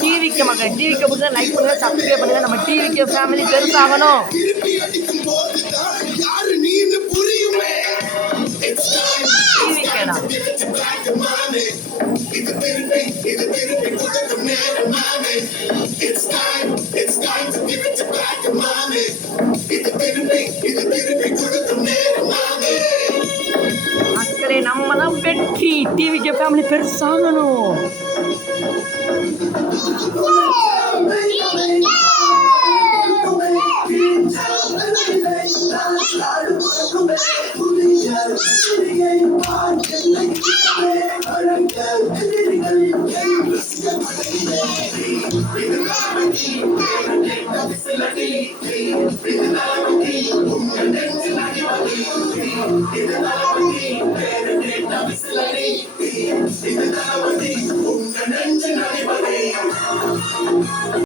டிவிக்கு மகன் டிவிக்கு பிடிச்சா லைக் பண்ணுங்க, சப்ஸ்கிரைப் பண்ணுங்க. நம்ம டிவிக்கு ஃபேமிலி பெருசாகணும். டிவிக்கேடா மக்களே, நம்ம தான் வெற்றி. டிவிக்கு ஃபேமிலி பெருசாகணும்.